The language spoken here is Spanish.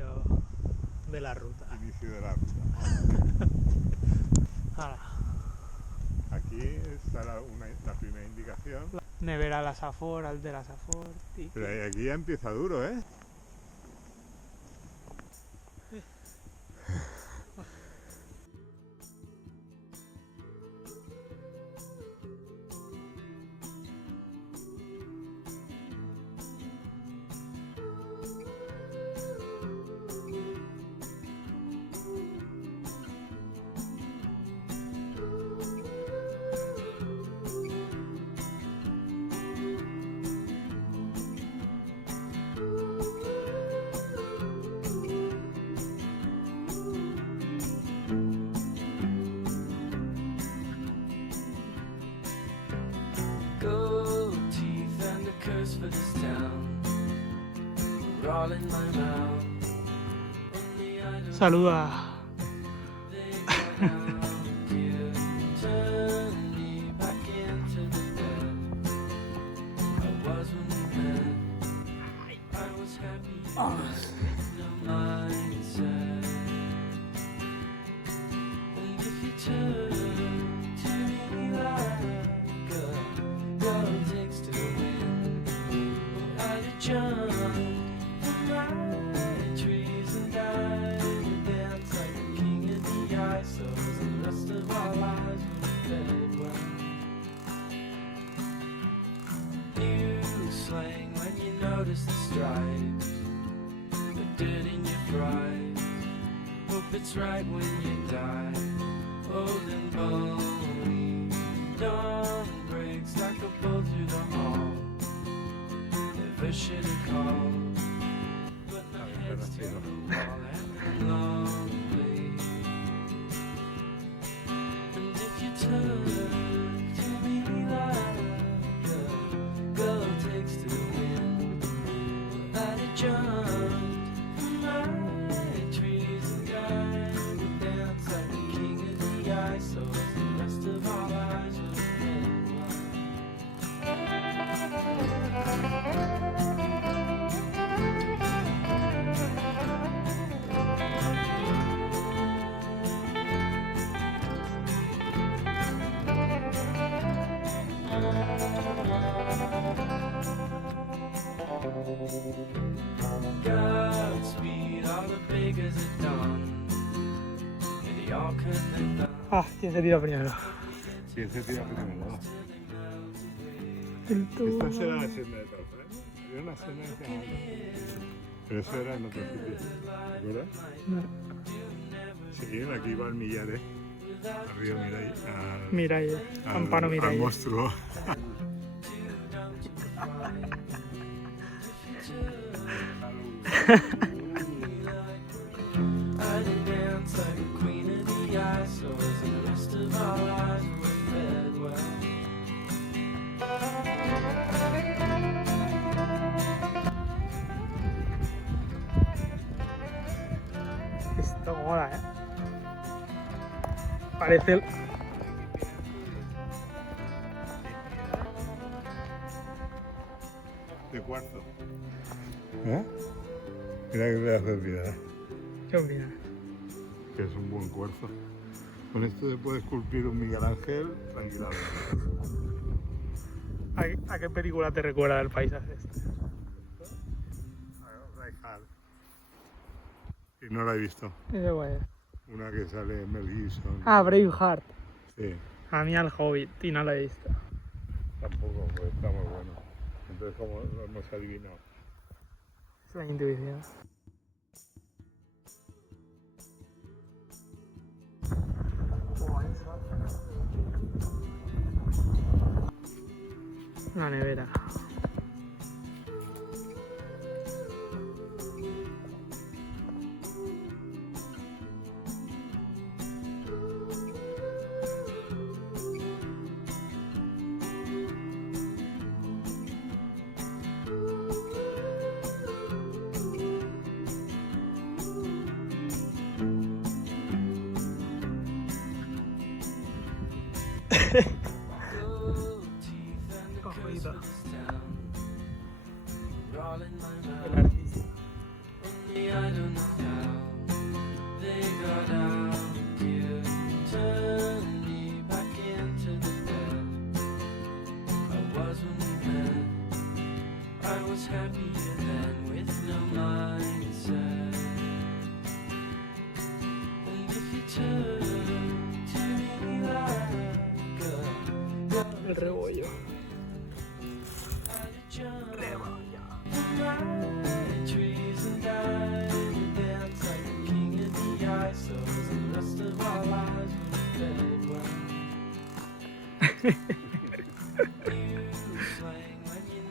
inicio de la ruta. Inicio de la ruta. Aquí está la primera indicación. Nevera La Safor, al de La Safor. Pero aquí ya empieza duro, ¿eh? Saluda. Notice the stripes, the dirt in your fries. Hope it's right when you die. Old and bony, dawn breaks like a bolt through the hall. Never should have called, but my head's to the wall and I'm lonely. And if you turn to me like a girl takes to the wind, jumped from my trees and died to dance like the king of the ice. So the rest of our lives were Godspeed, all the beggars are done, and they all couldn't have done. ¿Quién se tira primero? ¿Quién se tira primero? El todo. Esta será la senda de Torre, ¿eh? Había una senda que se llamaba. Pero eso era en otro sitio, ¿te acuerdas? No. Sí, aquí iba el Millares, al río Mirai, Campano Mirai. Al monstruo. Esto mola, ¿eh? Parece el... De cuarzo. ¿Eh? Mira que pedazo de piedra. ¿Qué opinas? Que es un buen cuarzo. Con esto se puede esculpir un Miguel Ángel tranquilamente. ¿A qué película te recuerda del paisaje este? Y no la he visto. Ese guay. Una que sale Mel Gibson. Braveheart. Sí. A mí al Hobbit y no lo he visto. Tampoco, pues está muy bueno. Entonces, como lo hemos adivinado. Es la intuición. Una nevera. Cogidita. El artista. know how they got out. You turned me back into the bed I was when we met. I was happier then with no mindset. And if you turn to me like a El rebollo. Rebollo.